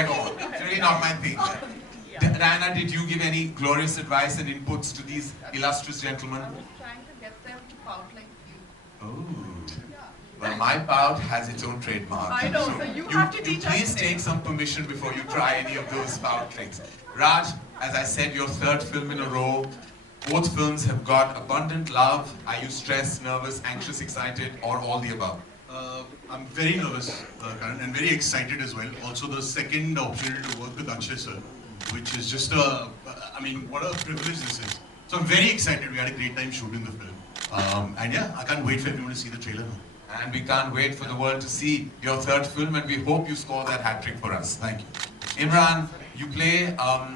I go home. It's really not my thing. Diana, did you give any glorious advice and inputs to these illustrious gentlemen? I'm just trying to get them to pout like you. Oh. Yeah. Well, my pout has its own trademark. I know, so you have to teach us. Please take some permission before you try any of those pout tricks. Raj, as I said, your third film in a row. Both films have got abundant love. Are you stressed, nervous, anxious, excited, or all the above? I'm very nervous, Karan, and very excited as well. Also, the second opportunity to work with Akshay sir, which is just I mean, what a privilege this is. So I'm very excited. We had a great time shooting the film. And yeah, I can't wait for everyone to see the trailer now. And we can't wait for the world to see your third film, and we hope you score that hat trick for us. Thank you. Emraan, you play a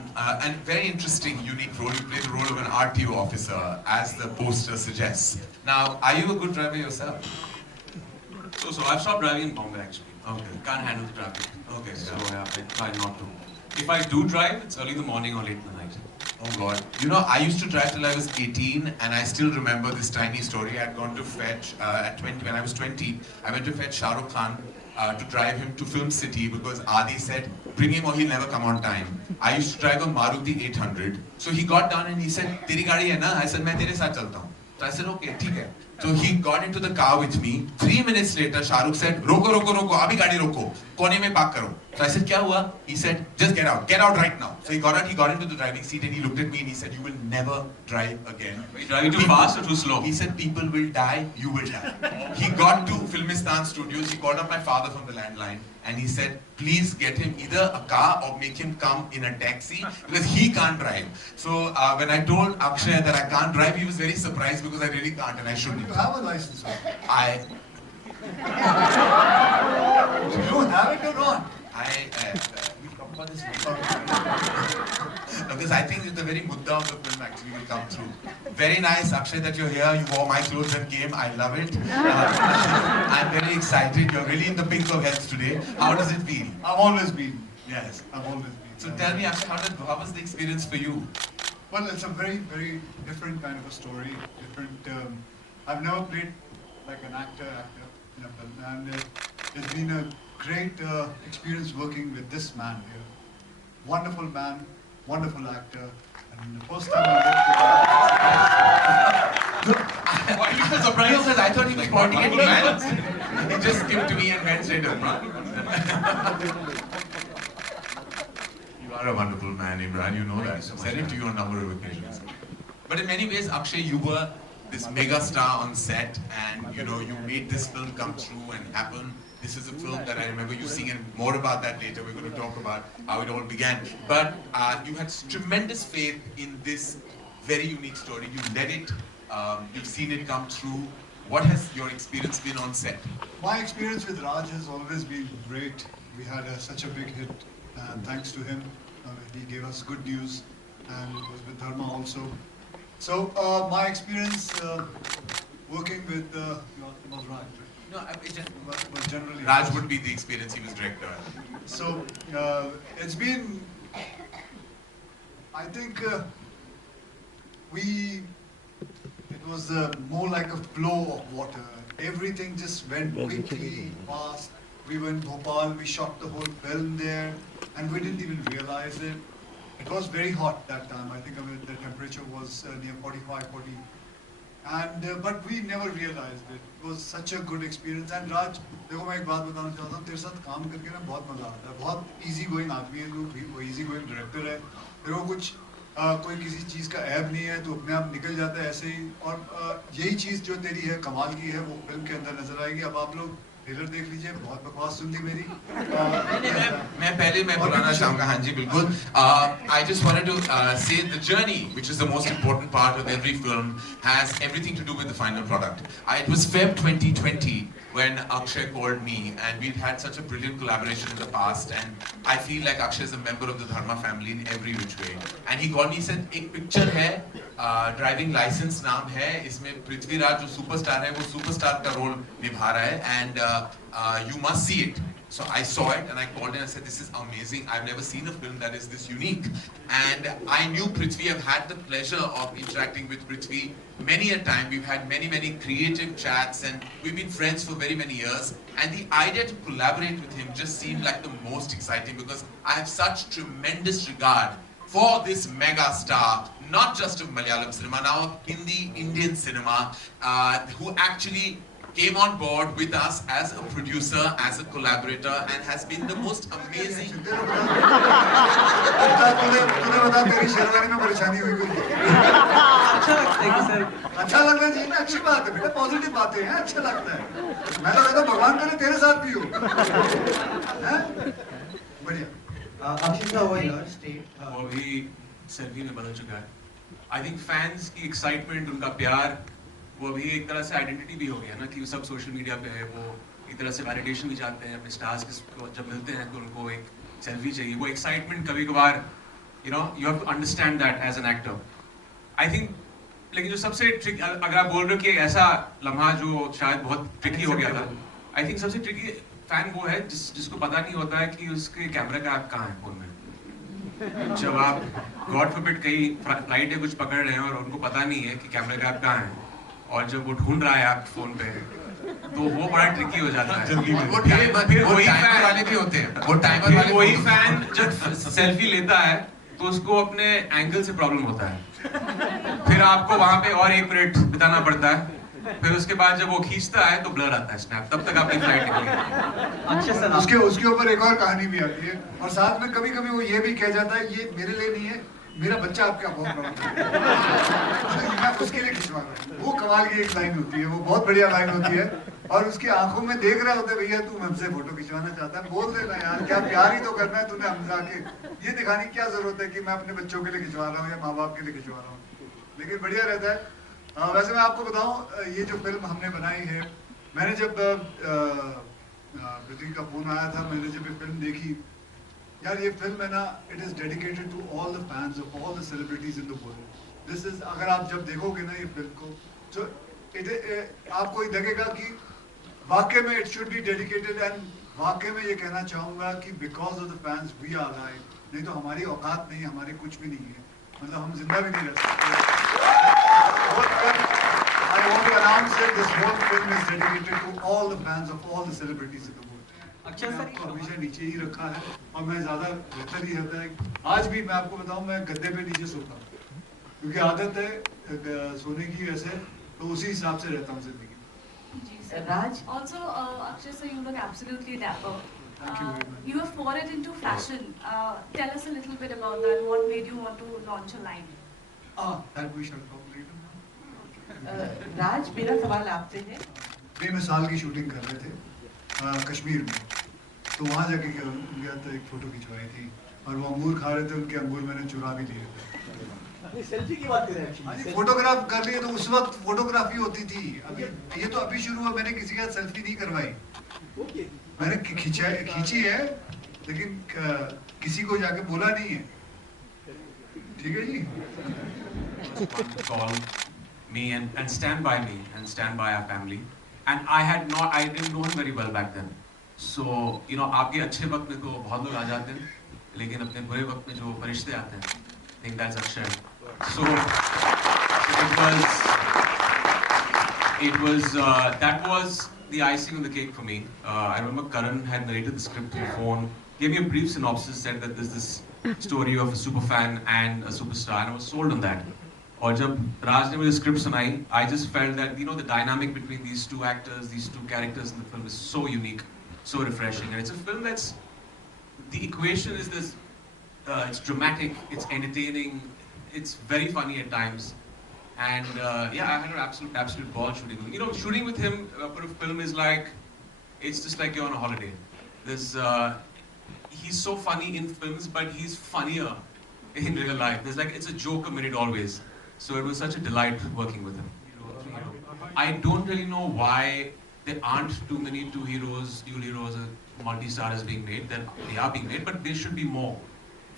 very interesting, unique role. You play the role of an RTO officer, as the poster suggests. Now, are you a good driver yourself? So I've stopped driving in Bombay actually. Okay. Can't handle the traffic. Okay. So yeah, I try not to. If I do drive, it's early in the morning or late in the night. Oh God. You know, I used to drive till I was 18, and I still remember this tiny story. I had gone to fetch, at 20, when I was 20, I went to fetch Shah Rukh Khan to drive him to Film City because Adi said, bring him or he'll never come on time. I used to drive a Maruti 800. So he got down and he said, Teri gaadi hai na? I said, main tere saath chalta hu. So I said, okay, theek hai. So he got into the car with me. 3 minutes later, Shah Rukh said, roko, roko, roko, abhi gaadi roko. Kone mein park karo. So I said, kya hua? He said, just get out right now. So he got out, he got into the driving seat and he looked at me and he said, you will never drive again. Are you driving too fast or too slow? He said, people will die, you will die. He got to Filmistan Studios, he called up my father from the landline and he said, please get him either a car or make him come in a taxi because he can't drive. So when I told Akshay that I can't drive, he was very surprised because I really can't and I shouldn't. You have a license, I... You don't have it or not? We'll talk about this later. Because I think the very mudda of the film actually will come through. Very nice, Akshay, that you're here. You wore my clothes and came. I love it. I'm very excited. You're really in the pink of health today. How does it feel? I've always been. Yes. I've always been. So tell me, Akshay, how was the experience for you? Well, it's a very, very different kind of a story. Different. I've never played like an actor in a film, and it's been a great experience working with this man here. Wonderful man, wonderful actor, and the first time I met Why are you so surprised? Because I thought he was pointing at me. He just came to me and went straight up. You are a wonderful man, Emraan. You know that. I've said it to you on a number of occasions. But in many ways, Akshay, you were this mega star on set, and you know, you made this film come true and happen. This is a film that I remember you seeing, and more about that later. We're going to talk about how it all began. But you had tremendous faith in this very unique story. You led it. You've seen it come true. What has your experience been on set? My experience with Raj has always been great. We had such a big hit, thanks to him. He gave us good news, and it was with Dharma also. So my experience working with was Raj. No, But generally, Raj would be the experience. He was director. So it's been, I think it was more like a flow of water. Everything just went quickly, fast. We went to Bhopal, we shot the whole film there, and we didn't even realize it. It was very hot that time. I think the temperature was near 45, 40. And but we never realized it. It was such a good experience. And Raj, देखो मैं एक बात बताना चाहता हूँ, तेरे साथ काम करके ना बहुत मजा आता है. बहुत easy going आदमी है, तू easy going director है. तेरे को कुछ कोई किसी चीज़ का ऐब नहीं है, तू अपने आप निकल जाता है ऐसे ही. और यही चीज़ जो तेरी है, कमाल की है, वो फिल्म के अंदर नजर आएगी. अब आप लोग ट्रेलर देख लीजिए, बहुत बकवास सुन ली मेरी. मैं बुलाना चाहूँगा, हाँ जी बिल्कुल. I just wanted to say the journey, which is the most important part of every film, has everything to do with the final product. It was Feb 2020 when Akshay called me, and we'd had such a brilliant collaboration in the past, and I feel like Akshay is a member of the Dharma family in every which way. And he called me, he said, एक picture है, driving license नाम है, इसमें पृथ्वीराज जो superstar है, वो superstar का role निभा रहा है, and you must see it. So I saw it and I called him and I said, this is amazing. I've never seen a film that is this unique. And I knew Prithvi. I've had the pleasure of interacting with Prithvi many a time. We've had many, many creative chats and we've been friends for very many years. And the idea to collaborate with him just seemed like the most exciting because I have such tremendous regard for this mega star, not just of Malayalam cinema, now of Hindi, Indian cinema, who actually came on board with us as a producer, as a collaborator, and has been the most amazing. अच्छा लगता है जी, अच्छी बात है बेटा, positive बातें हैं, अच्छा लगता है। मैं तो कहता हूँ भगवान करे तेरे साथ भी हो। बढ़िया। अक्षय का वो यार स्टेट वो भी सेल्फी में बदल चुका है। आई थिंक फैंस की एक्साइटमेंट, उनका प्यार, वो भी एक तरह से आइडेंटिटी भी हो गया ना कि वो सब सोशल मीडिया पे है। वो एक तरह से वैलिडेशन भी चाहते हैं अपने स्टार्स को, जब मिलते हैं तो उनको एक सेल्फी चाहिए। वो एक्साइटमेंट कभी कभार you have to understand that as an actor. I think लेकिन जो सबसे ट्रिक, अगर आप बोल रहे हो कि ऐसा लम्हा जो शायद बहुत ट्रिकी हो गया था, आई थिंक सबसे ट्रिकी फैन वो है जिसको पता नहीं होता है कि उसके कैमरा का ऐप कहाँ है फोन में। जब आप गॉड फॉरबिड कहीं फ्लाइट है कुछ पकड़ रहे हैं और उनको पता नहीं है कि कैमरा का ऐप कहाँ है, और जब वो ढूंढ रहा है आप फोन पे, तो वो बड़ा ट्रिकी हो जाता है। फिर वही फैन वाले भी होते हैं, वो टाइमर वाले, वही फैन जब सेल्फी लेता है तो उसको अपने एंगल से प्रॉब्लम होता है। फिर आपको वहां पे और 1 मिनट बिताना पड़ता है। फिर उसके बाद जब वो खींचता है तो ब्लर आता है स्नैप, तब तक आपकी फ्लाइट निकलेगी। उसके ऊपर एक और कहानी भी आती है, और साथ में कभी कभी वो ये भी कह जाता है ये मेरे लिए नहीं है, मेरा बच्चा आपका बहुत बड़ा मैं उसके लिए खिंचवा रहा हूँ। वो कमाल की एक लाइन होती है, वो बहुत बढ़िया लाइन होती है, और उसकी आंखों में देख रहे होते भैया तू हमसे फोटो खिंचवाना चाहता है, बोल देना यार, क्या प्यार ही तो करना है तूने हमसे आके, ये दिखाने की क्या जरूरत है कि मैं अपने बच्चों के लिए खिंचवा रहा हूँ या माँ बाप के लिए खिंचवा रहा हूँ। लेकिन बढ़िया रहता है। वैसे मैं आपको बताऊं, ये जो फिल्म हमने बनाई है, मैंने जब पृथ्वी का फोन आया था, मैंने जब ये फिल्म देखी, यार ये फिल्म है ना, it is dedicated to all the fans of all the celebrities in the world. This is, अगर आप जब देखोगे ना ये फिल्म को, तो आपको लगेगा कि वाकई में it should be dedicated, and वाकई में ये कहना चाहूंगा कि because of the fans we are live. नहीं तो हमारी औकात नहीं, हमारे कुछ भी नहीं है, मतलब हम जिंदा भी नहीं रह सकते। I want to announce that this whole film is dedicated to all the fans of all the celebrities in the world. अच्छा सर, आपको हमेशा नीचे ही रखा है और मैं ज्यादा बेहतर ही रहता है। आज भी मैं आपको बताऊं, मैं गद्दे पे नीचे सोता हूँ क्योंकि आदत है सोने की, ऐसे तो उसी हिसाब से रहता हूँ जिंदगी। Raj, also Akshay sir, you look absolutely dapper. Thank you very much. You have forayed into fashion. Tell us a little bit about that. What made you want to launch a line? That we shall talk later. राज, मेरा सवाल आपसे है। मैं साल की shooting कर रहे थे कश्मीर में, तो वहाँ जाके गया था, एक फोटो खिंचवाई थी, और वो अंगूर खा रहे थे, उनके अंगूर मैंने चुरा भी लिए थे। सेल्फी की बात कर रहे हैं, फोटोग्राफ कर लिए, तो उस वक्त फोटोग्राफी होती थी। अभी ये तो अभी शुरू हुआ, मैंने किसी के साथ सेल्फी नहीं करवाई, मैंने खींची है, लेकिन किसी को जाके बोला नहीं है। ठीक है जी। Call me and stand by me and stand by our family, and I didn't know him very well back then, so आपके अच्छे वक्त में तो बहुत लोग आ जाते हैं, लेकिन अपने बुरे वक्त में जो फरिश्ते आते हैं, I think that's Akshay. So that was the icing on the cake for me. I remember Karan had narrated the script through the phone, gave me a brief synopsis, said that there's this story of a super fan and a superstar, and I was sold on that. और जब राज ने मुझे script सुनाई, I just felt that the dynamic between these two actors, these two characters in the film is so unique, so refreshing, and it's a film that's, the equation is this, it's dramatic, it's entertaining, it's very funny at times, and yeah, I had an absolute ball shooting with him. Shooting with him for a film is like, it's just like you're on a holiday. He's so funny in films, but he's funnier in real life. It's a joke a minute always. So it was such a delight working with him. I don't really know why there aren't too many dual heroes, multi-stars being made. They are being made, but there should be more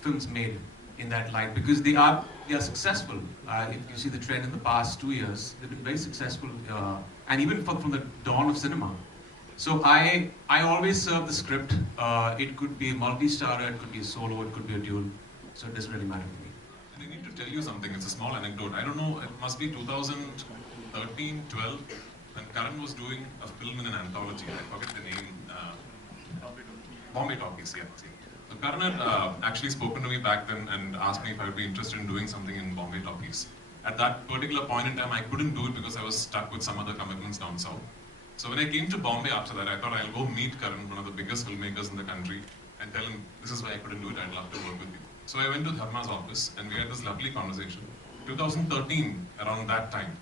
films made in that light, because they are successful. If you see the trend in the past 2 years, they've been very successful, and even from the dawn of cinema, So I always serve the script. It could be multi-starrer, it could be a solo, it could be a duel. So it doesn't really matter to me. And I need to tell you something. It's a small anecdote. I don't know. It must be 2013, 12, when Karan was doing a film in an anthology. I forget the name. Bombay Talkies. Yeah. So Karan had actually spoken to me back then and asked me if I would be interested in doing something in Bombay Talkies. At that particular point in time, I couldn't do it because I was stuck with some other commitments down south. So when I came to Bombay after that, I thought I'll go meet Karan, one of the biggest filmmakers in the country, and tell him, this is why I couldn't do it, I'd love to work with you. So I went to Dharma's office and we had this lovely conversation. 2013, around that time,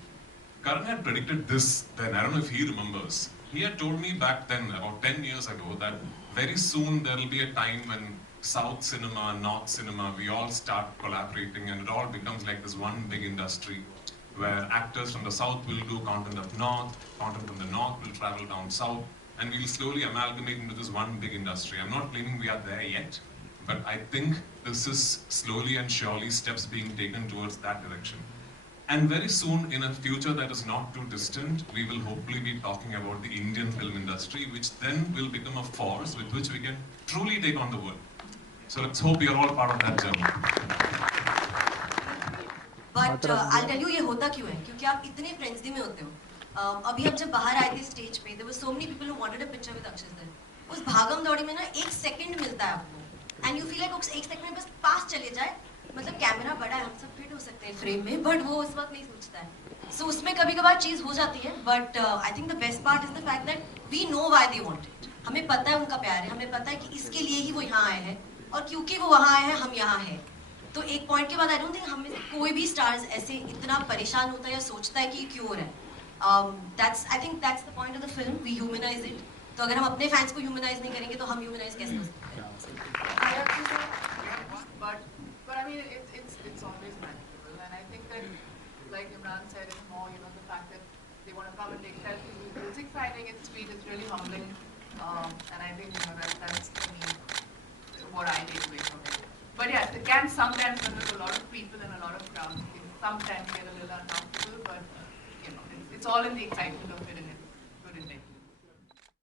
Karan had predicted this then, I don't know if he remembers. He had told me back then, about 10 years ago, that very soon there will be a time when South cinema, North cinema, we all start collaborating and it all becomes like this one big industry where actors from the South will do content up North, content from the North will travel down South, and we will slowly amalgamate into this one big industry. I'm not claiming we are there yet, but I think this is slowly and surely steps being taken towards that direction. And very soon, in a future that is not too distant, we will hopefully be talking about the Indian film industry, which then will become a force with which we can truly take on the world. So let's hope we are all part of that journey. But I'll tell you ये होता क्यों है? क्योंकि आप इतने frenzy में होते हो. अभी हम जब बाहर आए थे स्टेज पे, there were so many people who wanted a picture with Akshay sir. उस भागम दौड़ी में ना एक सेकंड मिलता है आपको, and you feel like उस एक सेकंड में बस पास चले जाए. मतलब कैमरा बड़ा है, हम सब फिट हो सकते हैं फ्रेम में, but वो उस वक्त नहीं सोचता है. So उसमें कभी-कभार चीज हो जाती है, but I think the best part is the fact that we know why they want it. हमें पता है उनका प्यार है, हमें पता है कि इसके लिए ही वो यहाँ आए हैं, और क्योंकि वो वहाँ आए हैं, हम यहाँ हैं. तो एक पॉइंट के बाद आई डोंट थिंक हमें कोई भी स्टार्स ऐसे इतना परेशान होता है या सोचता है कि क्यों हो रहा है. That's I think that's the point of the film. We humanize it. तो अगर हम अपने फैंस को ह्यूमनाइज नहीं करेंगे तो हम ह्यूमनाइज कैसे हो सकते हैं? But I mean, it's always manageable, and I think that, like Emraan said, it's more, you know, the fact that they want to come and take selfies. It's exciting, it's sweet, it's really humbling, and I think, you know, that's for me what I take away from it. But yes, it can sometimes, when there's a lot of people and a lot of crowds, it can sometimes get a little uncomfortable, but you know, it's all in the excitement of it.